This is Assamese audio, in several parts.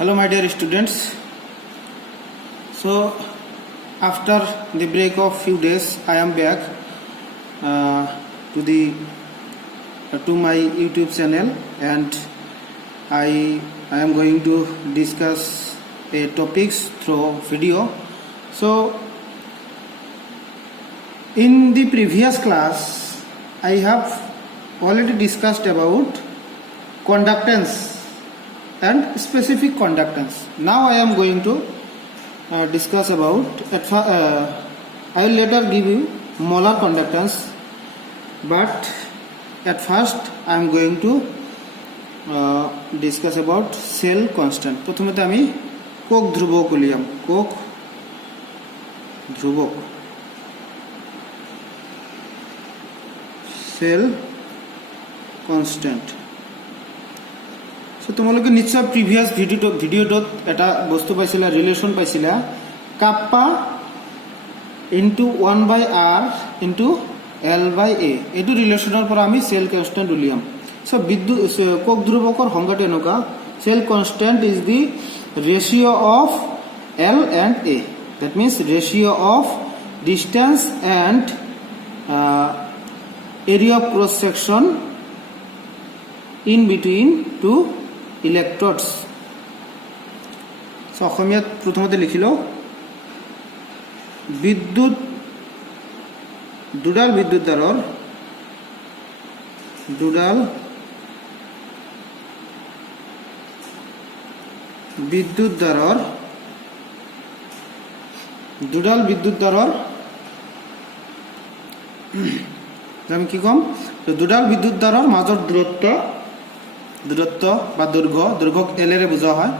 Hello my dear students. So after the break of few days I am back to my YouTube channel, and I am going to discuss a topics through video. So in the previous class I have already discussed about conductance and specific conductance. Now I am going to discuss about I will later give you molar conductance, but at first I am going to discuss about cell constant. প্রথমে আমি কোক ধ্রুবক লিয়াম, কোক ধ্রুবক, cell constant. So তোমালোকে নিশ্চয় প্রিভিয়াস ভিডিওত এটা বস্তু পাইছিলা, রিলেশন পাইছিলা, kappa into 1/r into l/a, এইটো ৰিলেশনৰ পৰা আমি সেল কনস্ট্যান্ট উলিয়াম. সো কোক ধ্ৰুবকৰ সংজ্ঞাটো এনেকুৱা: cell constant is the ratio of l and a. That means ratio of distance and area of cross section in between two electrodes. So অসমীয়াত প্রথমতে লিখিল দুডাল বিদ্যুৎ তাৰৰ দুডাল বিদ্যুৎ তাৰৰ আমি কি কম, দুডাল বিদ্যুৎ তাৰৰ মাজৰ দূৰত্ব বা দৈৰ্ঘ্যক এল এৰে বুজোৱা হয়,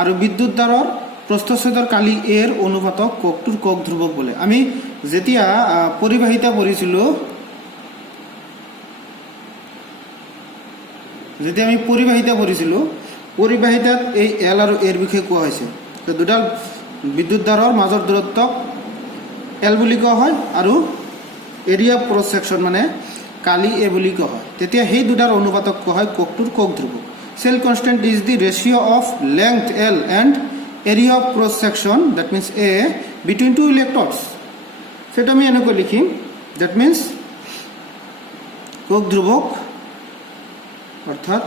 আৰু বিদ্যুৎ তাৰৰ প্ৰস্থচ্ছেদৰ কালি এৰ অনুপাতক কোকটোৰ কোক ধ্ৰুবক বোলে. আমি যেতিয়া পৰিবাহিতা পঢ়িছিলোঁ, পৰিবাহিতাত এই এল আৰু এৰ বিষয়ে কোৱা হৈছে. তো দুডাল বিদ্যুৎ তাৰৰ মাজৰ দূৰত্বক এল বুলি কোৱা হয়, আৰু এৰিয়া ক্ৰছ সেকশন মানে কালি এ বুলি কোৱা হয়. তেতিয়া সেই দুটাৰ অনুপাতক কোৱা হয় কোকটোৰ কোক ধ্ৰুবক. Cell constant is the ratio of length L and area of cross section, that means a, between two electrodes. সেটা আমি এনেকৈ লিখিম, দ্যাট মিন্স কোক ধ্রুবক অর্থাৎ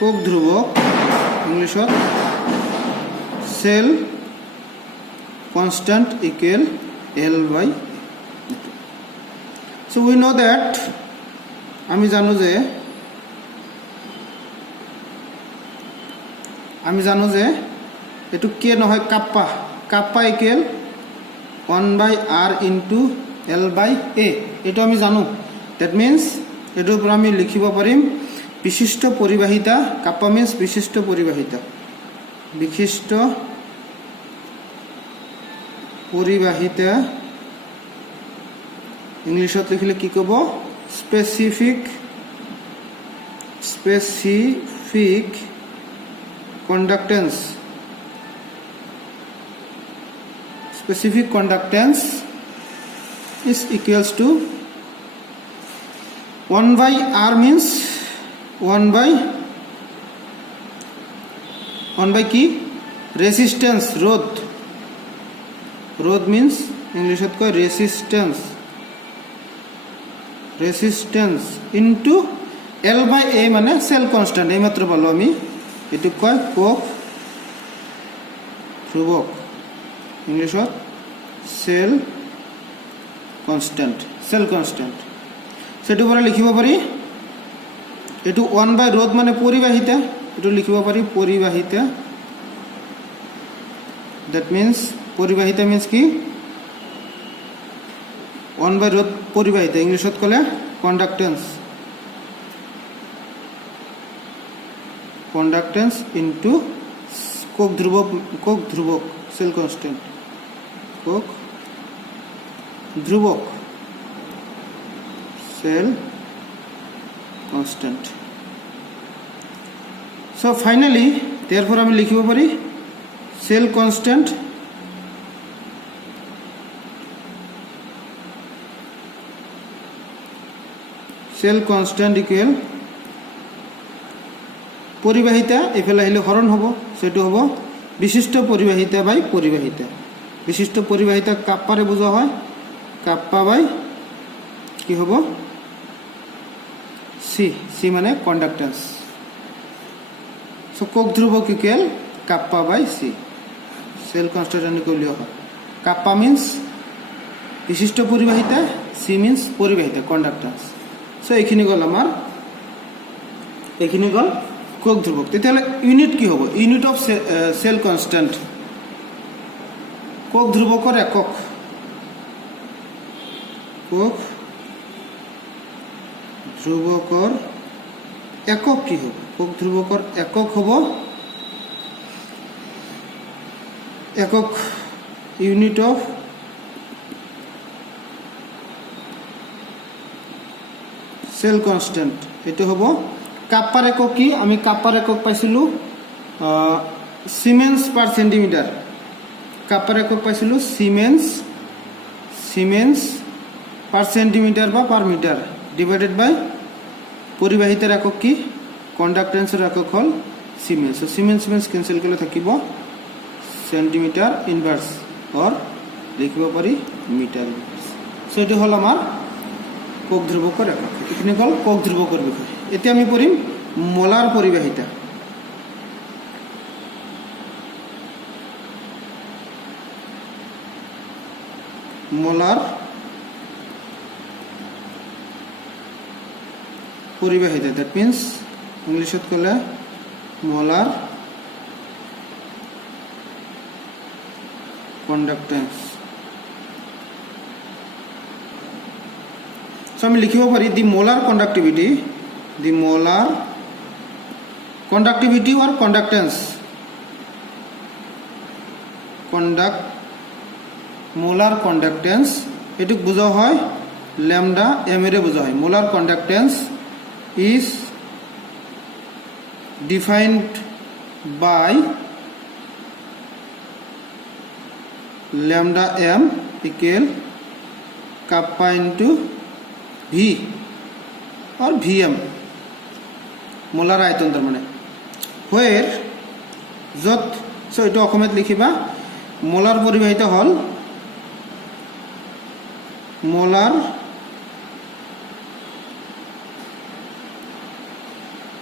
কোক ধ্রুবক ইংলিশত cell constant equal L/. So we know that আমি জানো যে এটু কে নহয় kappa equal 1/r into l/a, এটা আমি জানো. দ্যাট মিন্স এটোৰ পৰা আমি লিখিব পাৰিম বিশিষ্ট পরিবাহিতা. কাপ্পা মিন্স বিশিষ্ট পরিবাহিতা, ইংলিশত লিখিলে কি কব, specific conductance. Specific conductance is equals to 1/r means 1 by কি রেসিস্টেন্স, রোধ means ইংলিশত কয় রেসিস্টেন্স ইনটু l/a মানে সেল কনস্ট্যান্ট. এইমাত্র পালো আমি, এটু কয় কোক ধ্রুবক, ইংলিশত সেল কনস্ট্যান্ট. সেটু পৰা লিখিব পাৰি এটু 1 রোধ মানে পরিবাহিতা, এটু লিখিব পারি পরিবাহিতা. দ্যাট মিন্স পরিবাহিতা মিন্স কি 1 রোধ পরিবাহিতা, ইংলিশত কলে কন্ডাক্টেন্স ইনটু কোক ধ্রুবক সেল কনস্ট্যান্ট, কোক ধ্রুবক cell constant. So finally therefore আমি লিখিব পারি cell constant cell constant equal পৰিবাহিতা এইফালে আহিলে হৰণ হ'ব, সেইটো হ'ব বিশিষ্ট পৰিবাহিতা বাই পৰিবাহিতা। বিশিষ্ট পৰিবাহিতা কাপ্পাৰে বুজোৱা হয়, কাপ্পা বাই কি হ'ব সি, সি মানে কণ্ডাক্টেন্স। সো কোক ধ্রুবক ইকুৱেল কাপ্পা বাই সি, সেল কনস্ট্যান্ট ইকুৱেল হয়। কাপ্পা মিন্স বিশিষ্ট পৰিবাহিতা, সি মিন্স পৰিবাহিতা কণ্ডাক্টেন্স। সো এইখিনি গ'ল আমাৰ, এইখিনি গ'ল কোক ধ্রুবক। তেতিয়াহ'লে ইউনিট কি হ'ব? ইউনিট অফ সেল কনস্ট্যান্ট, কোক ধ্ৰুবকৰ একক, কোক ধ্ৰুবকৰ একক কি হ'ব? কোক ধ্ৰুবকৰ একক হ'ব, একক ইউনিট অফ সেল কনস্ট্যান্ট, এইটো হ'ব কাপ্পাৰ একক কি? আমি কাপ্পাৰ একক পাইছিলোঁ সিমেন্স পাৰ সেন্টিমিটাৰ। কাপ্পাৰ একক পাইছিলোঁ সিমেন্স, সিমেন্স পাৰ সেন্টিমিটাৰ বা পাৰ মিটাৰ ডিভাইডেড বাই পৰিবাহিতাৰ একক কি? কণ্ডাক্টেন্সৰ একক হ'ল সিমেন্স। সিমেন্স সিমেন্স কেঞ্চেল কৰিলে থাকিব সেন্টিমিটাৰ ইনভাৰ্স, অৰ লিখিব পাৰি মিটাৰ ইনভাৰ্স। সো এইটো হ'ল আমাৰ কোক ধ্ৰুবকৰ একক। এইখিনি হ'ল কোক ধ্ৰুবকৰ বিষয়। এতিয়া আমি পঢ়িম মোলাৰ পৰিবাহিতা। মোলাৰ পৰিবাহিতা, দ্যাট মিন্স ইংলিছত ক'লে মোলাৰ কণ্ডাক্টেন্স। সো আমি লিখিব পাৰি the molar conductivity, the molar conductivity or conductance, molar conductance এটুক বুঝা হয় ল্যামডা এম এর বুঝা হয়। Molar conductance is defined by lambda M equal kappa into V और ভিএম, মোলাৰ আয়তন তাৰ মানে হোৱেৰ য'ত। সো এইটো অসমীয়াত লিখিবা মোলাৰ পৰিবাহিতা হ'ল, মোলাৰ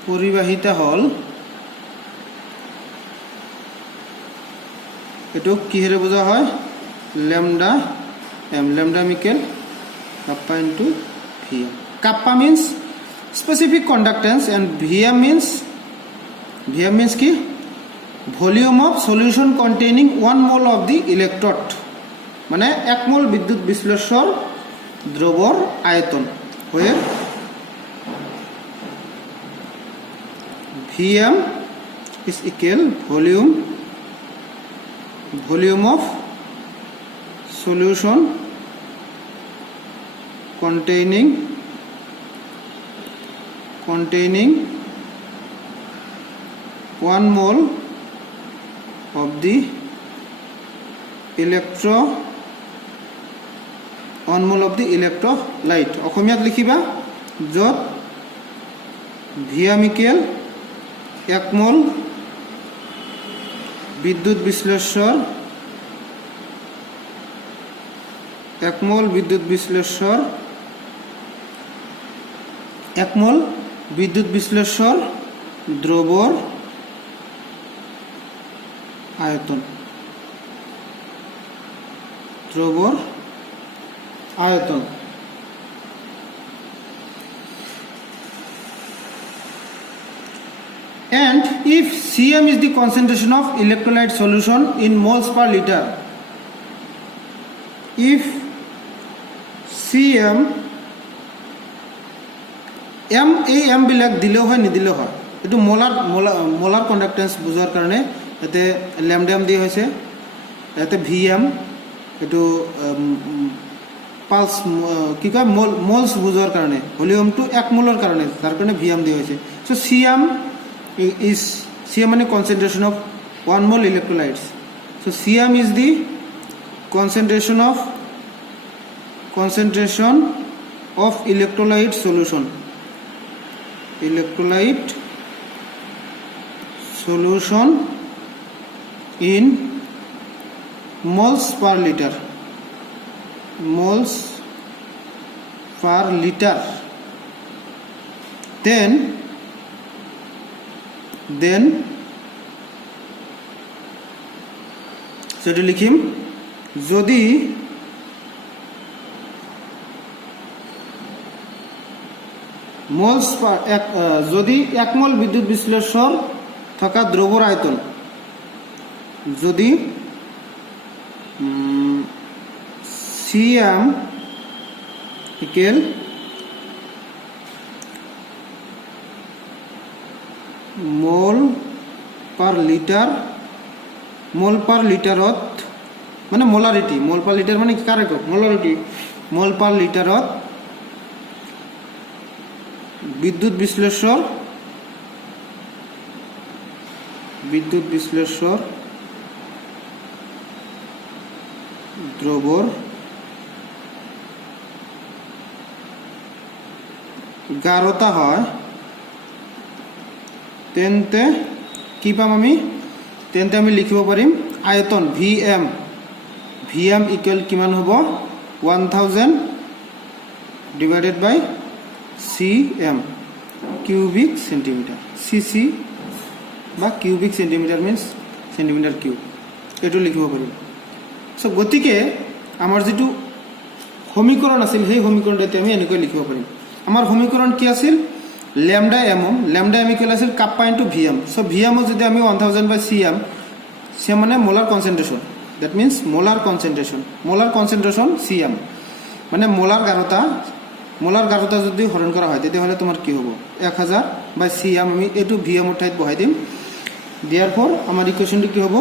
পৰিবাহিতা হ'ল এইটো কিহেৰে বুজা হয়? Lambda M, lambda equal kappa into VM. Kappa means specific conductance and VM means ki volume of solution containing 1 mole of the electrode, মানে 1 মোল বিদ্যুৎ বিশ্লেষৰ দ্ৰৱৰ আয়তন। where VM is equal volume of solution containing 1 mole of the electrolyte। অসমীয়াত লিখিবা য'ত ভিএম ইকুৱেল 1 মোল বিদ্যুৎ বিশ্লেষৰ 1 মোল বিদ্যুৎ বিশ্লেষৰ দ্ৰৱৰ আয়তন, and if Cm is the concentration of electrolyte solution in moles per liter, if Cm M, এই এম বিলাক দিলেও হয় নিদিলেও হয়। এইটো মোলাৰ কণ্ডাক্টেন্স বুজাৰ কাৰণে ইয়াতে ল্যামডা এম দিয়া হৈছে, ইয়াতে ভিএম এইটো পালস কি কয় মোলস বুজাৰ কাৰণে, ভলিউমটো 1 মোলৰ কাৰণে, তাৰ কাৰণে ভিএম দিয়া হৈছে। সো সিএম মানে concentration of 1 mole electrolytes. So Cm is the concentration of electrolyte solution in moles per liter then সেটা লিখিম যদি মোলস যদি 1 মোল বিদ্যুৎ বিশ্লেষণ থাকা দ্রবর আয়তন যদি Cm ইকুয়াল মোল পার লিটারত মানে মোলারিটি মোল পার লিটার মানে কার একক মোলারিটি মোল পার লিটারত বিদ্যুৎ বিশ্লেষণ দ্রবর গাঢ়তা হয় তেন্তে কি পাম আমি তেন্তে আমি লিখিব পাৰিম আয়তন Vm ইকুয়াল কিমান হ'ব 1000 ডিভাইডেড বাই Cm কিউবিক সেন্টিমিটার cc বা cubic centimetre means centimetre cube এটো লিখিব পাৰিম সো গতিকে আমাৰ যেটো সমীকৰণ আছিল সেই সমীকৰণটো আমি এনেকৈ লিখিব পাৰিম আমাৰ সমীকৰণ কি আছিল lambda m equal আছিল kappa into Vm so Vm যদি আমি 1000 by Cm সে মানে molar concentration that means molar concentration Cm মানে মোলার গাঢ়তা যদি হরণ করা হয় তেতিয়াহলে তোমার কি হ'ব 1000 by Cm আমি এটো Vm এর ঠাইত বহাই দিম therefore আমার ইকুয়েশনটো কি হ'ব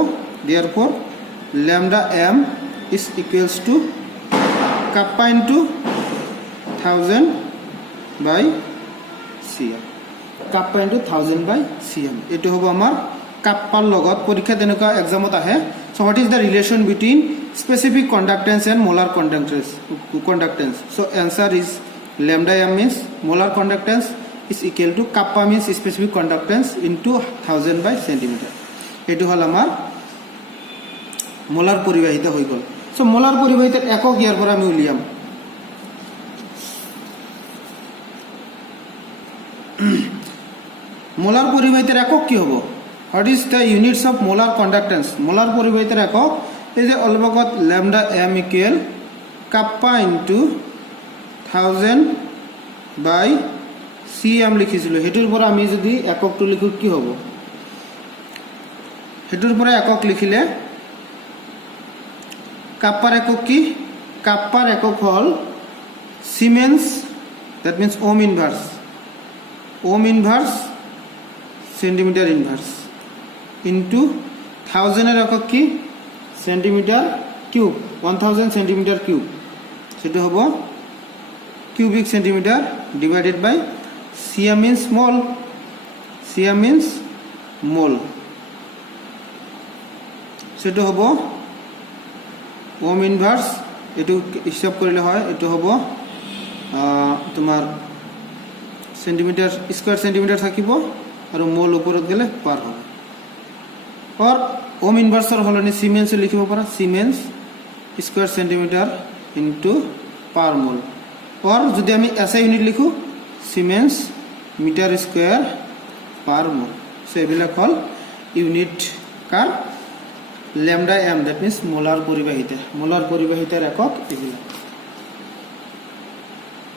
therefore lambda m is equals to kappa into 1000 by Cm kappa into 1000 by Cm এটো হ'ব আমাৰ কাপ্পাৰ লগত পৰীক্ষা তেনেকা এক্সামত আহে so what is the relation between specific conductance and molar conductance so answer is lambda m means molar conductance is equal to kappa means specific conductance into 1000 by centimeter এটো হল আমাৰ মোলাৰ পৰিবাহিতা হৈ গল so মোলাৰ পৰিবাহিতাৰ একক ইয়াৰ পৰা আমি উলিয়াম মোলার পরিবাহিতার একক কি হ'ব what is the units of molar conductance molar পরিবাহিতার একক এই যে অলবগত lambda m equal kappa into 1000 by Cm লিখিছিল হেতুৰ পৰা আমি যদি এককটো লিখো কি হ'ব হেতুৰ পৰা একক লিখিলে কাপ্পাৰ একক কি কাপ্পাৰ একক হল Siemens that means ohm inverse centimeter inverse into 1000 এর একক কি সেন্টিমিটার কিউব 1000 সেন্টিমিটার কিউব সেটা হবে কিউবিক সেন্টিমিটার ডিভাইডেড বাই Cm means mol সেটা হবে ওম ইনভার্স এটো হিসাব কৰিলে হয় এটো হবে তোমাৰ সেন্টিমিটাৰ স্কয়াৰ সেন্টিমিটাৰ থাকিব আৰু মোল ওপৰত গলে পার হবে और ओम इनवर्सर हलनी Siemens लिखिब पारा Siemens square centimetre into per mole और যদি আমি SI ইউনিট লিখো Siemens metre square per mole so এবিলাক হল ইউনিট কার lambda m that means molar পরিবাহিতা মোলার পরিবাহিতার একক এগুলা